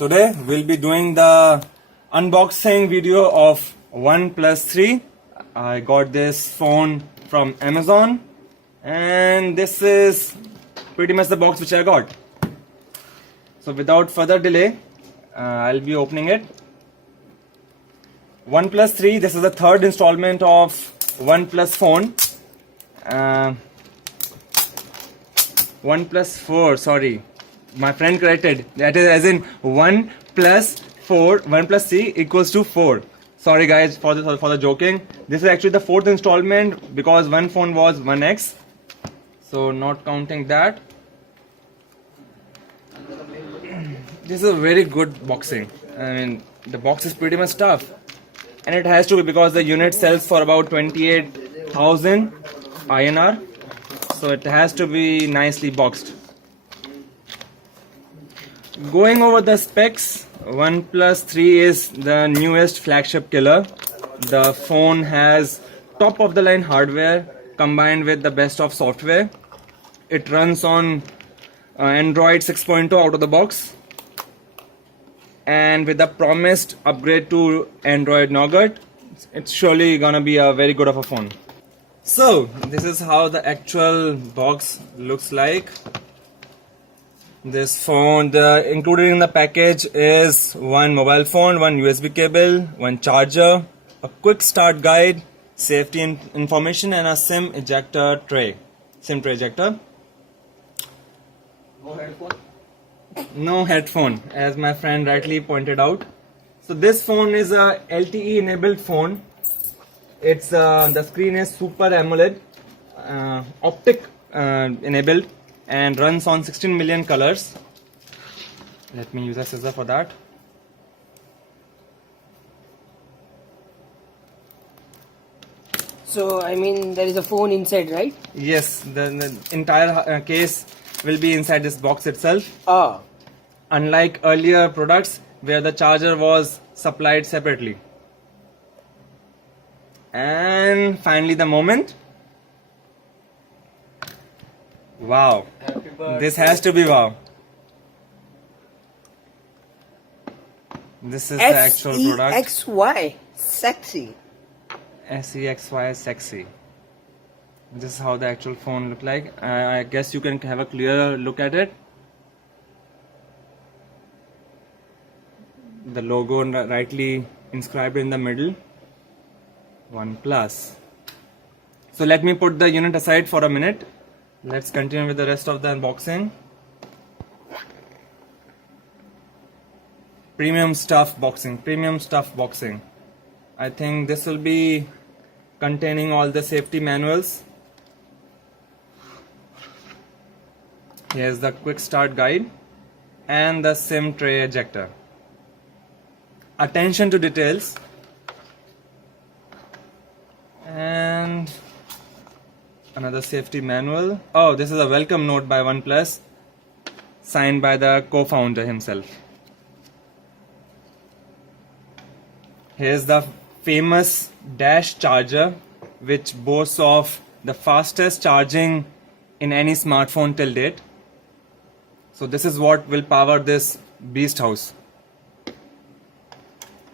Today we'll be doing the unboxing video of OnePlus 3. I got this phone from Amazon and this is pretty much the box which I got. So without further delay, I'll be opening it. OnePlus 3, this is the third installment of OnePlus phone. OnePlus 4, sorry. My friend corrected. That is as in 1 plus 4, 1 plus 3 equals to 4. Sorry guys for the joking. This is actually the fourth installment because one phone was 1X. So not counting that. This is a very good boxing. I mean, the box is pretty much tough. And it has to be because the unit sells for about 28,000 INR. So it has to be nicely boxed. Going over the specs, OnePlus 3 is the newest flagship killer. The phone has top of the line hardware combined with the best of software. It runs on Android 6.0 out of the box, and with the promised upgrade to Android Nougat, it's surely gonna be a very good of a phone. So this is how the actual box looks like. This phone, included in the package is one mobile phone, one USB cable, one charger, a quick start guide, safety information, and a SIM ejector tray. SIM tray ejector. No headphone? No headphone, as my friend rightly pointed out. So this phone is a LTE enabled phone. It's the screen is Super AMOLED, optic enabled, and runs on 16 million colors. Let me use a scissor for that. So, I mean, there is a phone inside, right? Yes, the entire case will be inside this box itself. Ah. Unlike earlier products where the charger was supplied separately. And finally the moment. Wow. This has to be wow. This is the actual product. SEXY. Sexy. SEXY sexy. This is how the actual phone look like. I guess you can have a clearer look at it. The logo rightly inscribed in the middle. OnePlus. So let me put the unit aside for a minute. Let's continue with the rest of the unboxing. Premium stuff boxing. I think this will be containing all the safety manuals. Here's the quick start guide and the SIM tray ejector. Attention to details. And another safety manual. Oh, this is a welcome note by OnePlus, signed by the co-founder himself. Here's the famous Dash charger, which boasts of the fastest charging in any smartphone till date. So this is what will power this beast house.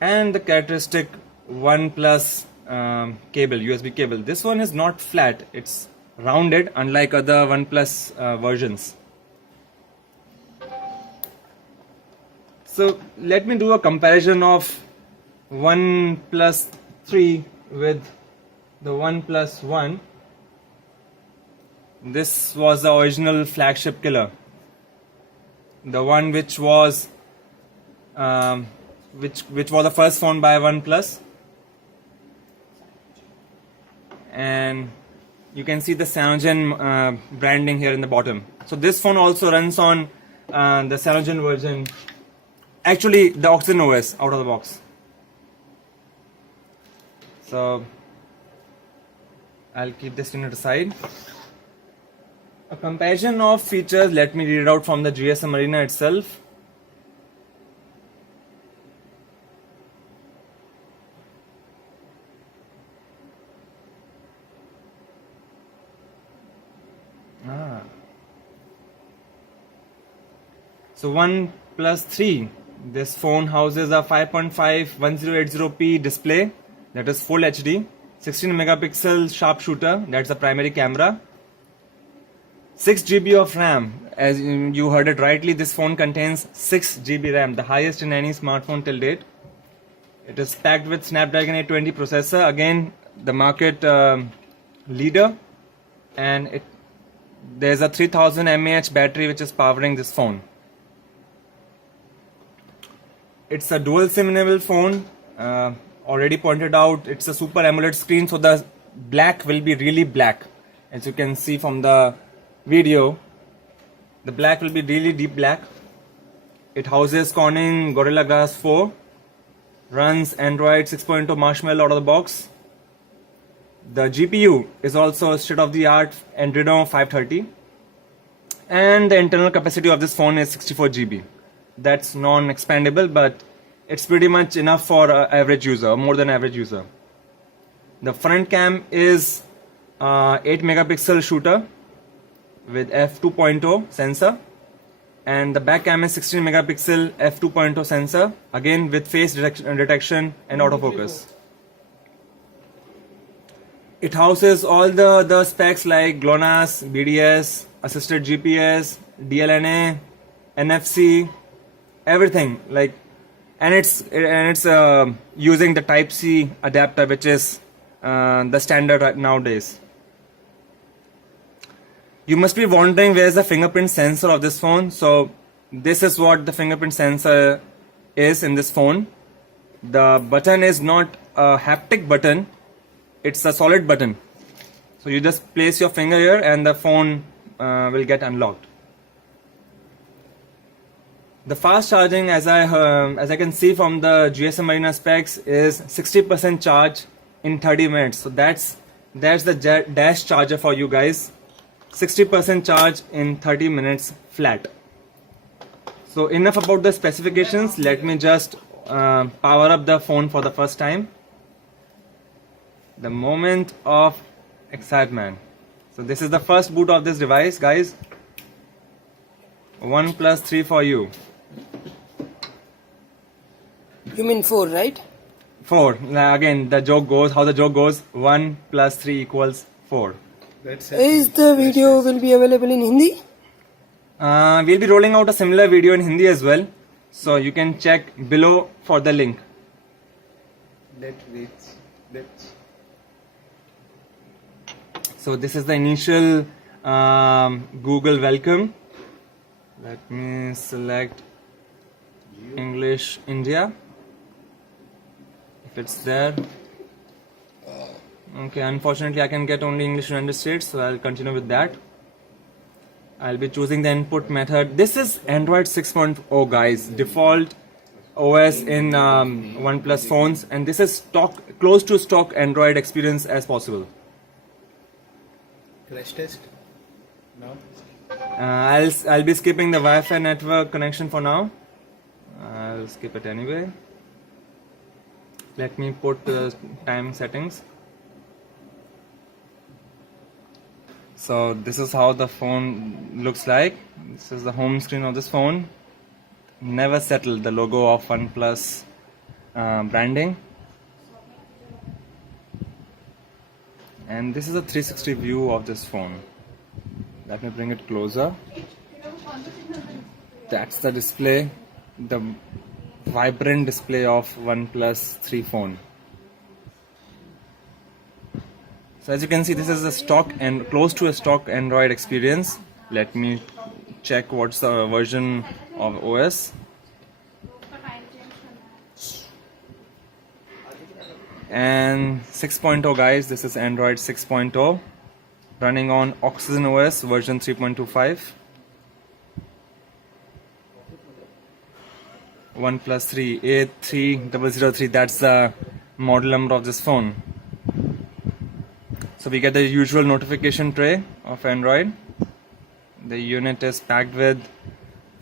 And the characteristic OnePlus cable, USB cable. This one is not flat, it's rounded, unlike other OnePlus versions. So let me do a comparison of OnePlus 3 with the OnePlus One. This was the original flagship killer, the one which was which was the first phone by OnePlus. And you can see the Cyanogen branding here in the bottom. So this phone also runs on the Cyanogen version, actually the Oxygen OS out of the box. So I'll keep this unit aside. A comparison of features, let me read it out from the GSM Arena itself. So OnePlus 3 This phone houses a 5.5 1080p display, that is full HD, 16 megapixel sharpshooter, that's the primary camera, 6 GB of RAM. As you heard it rightly, this phone contains 6 GB RAM, the highest in any smartphone till date. It is packed with Snapdragon 820 processor, again the market leader, and there's a 3000 mAh battery which is powering this phone. It's a dual SIM enabled phone. Already pointed out, it's a Super AMOLED screen, so the black will be really black. As you can see from the video, the black will be really deep black. It houses Corning Gorilla Glass 4, runs Android 6.0 Marshmallow out of the box. The GPU is also state-of-the-art Adreno 530, and the internal capacity of this phone is 64 GB. That's non-expandable, but it's pretty much enough for an average user, more than average user. The front cam is 8 megapixel shooter with f2.0 sensor, and the back cam is 16 megapixel f2.0 sensor, again with face detection and autofocus. It houses all the specs like GLONASS, BDS, assisted GPS, DLNA, NFC, everything, and it's using the Type-C adapter, which is the standard nowadays. You must be wondering where's the fingerprint sensor of this phone. So this is what the fingerprint sensor is in this phone. The button is not a haptic button, it's a solid button. So you just place your finger here and the phone will get unlocked. The fast charging, as I can see from the GSM Arena specs, is 60% charge in 30 minutes. So that's the dash charger for you guys. 60% charge in 30 minutes flat. So enough about the specifications. Let me just power up the phone for the first time. The moment of excitement. So this is the first boot of this device, guys. OnePlus 3 for you. You mean 4, right? 4. Now again, the joke goes, how the joke goes, 1 plus 3 equals 4. Is the video will be available in Hindi? We'll be rolling out a similar video in Hindi as well. So you can check below for the link. So this is the initial Google welcome. Let me select English India. If it's there. Okay, unfortunately I can get only English United States, so I'll continue with that. I'll be choosing the input method. This is Android 6.0, guys, default OS in OnePlus phones, and this is close to stock Android experience as possible. Flash test? No? I'll be skipping the Wi-Fi network connection for now. I'll skip it anyway. Let me put time settings. So this is how the phone looks like. This is the home screen of this phone. Never settle, the logo of OnePlus branding. And this is a 360 view of this phone. Let me bring it closer. That's the display, the vibrant display of OnePlus 3 phone. So as you can see, this is a stock and close to a stock Android experience. Let me check what's the version of OS. And 6.0, guys, this is Android 6.0 running on Oxygen OS version 3.25. OnePlus 3 A3003, that's the model number of this phone. So we get the usual notification tray of Android. The unit is packed with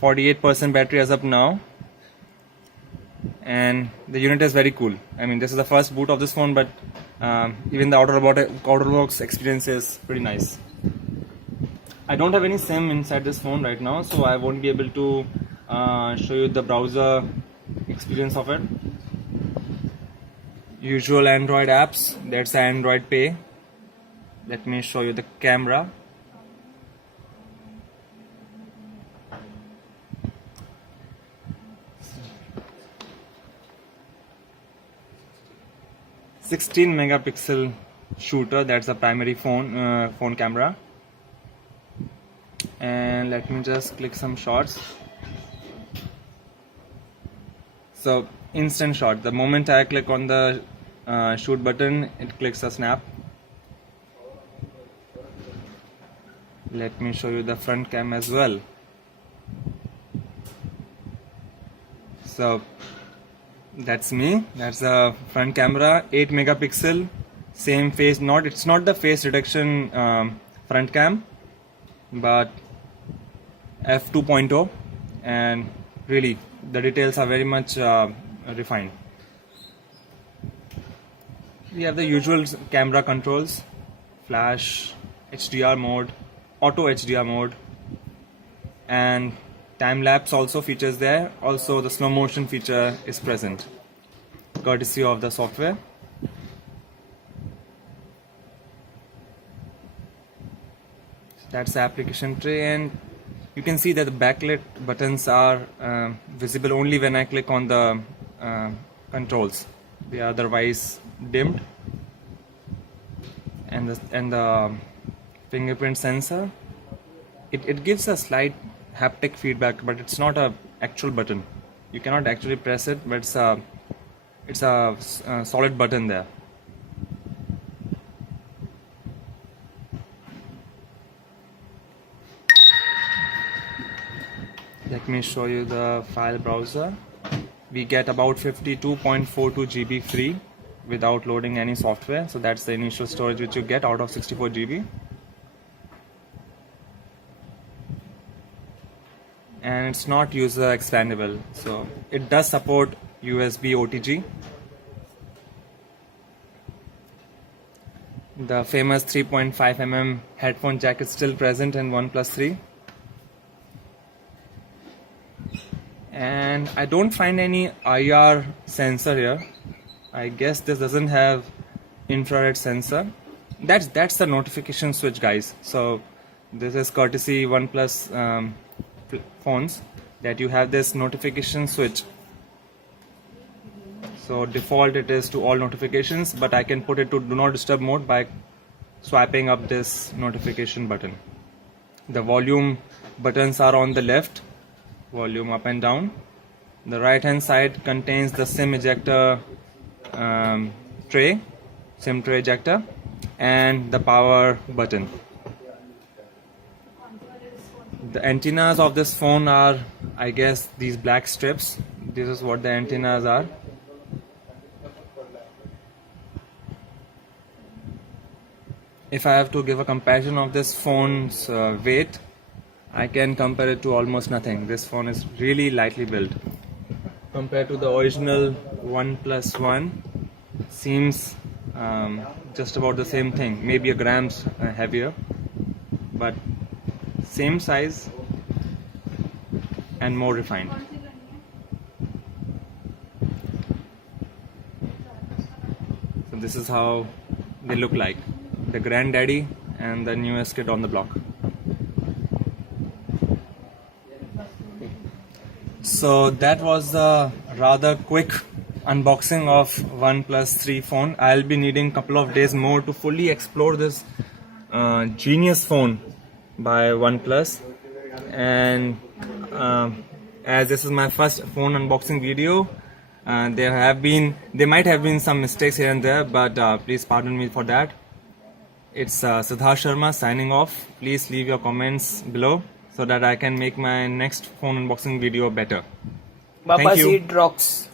48% battery as of now, and the unit is very cool. I mean, this is the first boot of this phone, but even the outer box experience is pretty nice. I don't have any SIM inside this phone right now, so I won't be able to show you the browser experience of it. Usual Android apps, that's Android Pay. Let me show you the camera. (16-megapixel) shooter, that's a primary phone camera. And let me just click some shots. So instant shot, the moment I click on the shoot button, it clicks a snap. Let me show you the front cam as well. So that's me, that's the front camera, 8-megapixel, same face, it's not the face detection front cam, but f2.0, and really the details are very much refined. We have the usual camera controls: flash, HDR mode, auto HDR mode, and time lapse also features there. Also the slow motion feature is present, courtesy of the software. That's the application tray, and you can see that the backlit buttons are visible only when I click on the controls. They are otherwise dimmed. And the fingerprint sensor, it gives a slight haptic feedback, but it's not a actual button. You cannot actually press it, but it's a solid button there. Let me show you the file browser. We get about 52.42 GB free without loading any software. So that's the initial storage which you get out of 64 GB. And it's not user expandable. So it does support USB OTG. The famous 3.5mm headphone jack is still present in OnePlus 3. And I don't find any IR sensor here. I guess this doesn't have infrared sensor. That's the notification switch, guys. So this is courtesy OnePlus phones, that you have this notification switch. So default it is to all notifications, but I can put it to do not disturb mode by swiping up this notification button. The volume buttons are on the left, volume up and down. The right hand side contains the SIM ejector tray, SIM tray ejector, and the power button. The antennas of this phone are, I guess, these black strips. This is what the antennas are. If I have to give a comparison of this phone's weight, I can compare it to almost nothing. This phone is really lightly built. Compared to the original OnePlus One, seems just about the same thing, maybe a grams heavier, but same size and more refined. So this is how they look like, the granddaddy and the newest kid on the block. So that was the rather quick unboxing of OnePlus 3 phone. I'll be needing a couple of days more to fully explore this genius phone by OnePlus. And as this is my first phone unboxing video, there might have been some mistakes here and there, but please pardon me for that. It's Siddharth Sharma signing off. Please leave your comments below so that I can make my next phone unboxing video better. Baba Thank you. Seed rocks.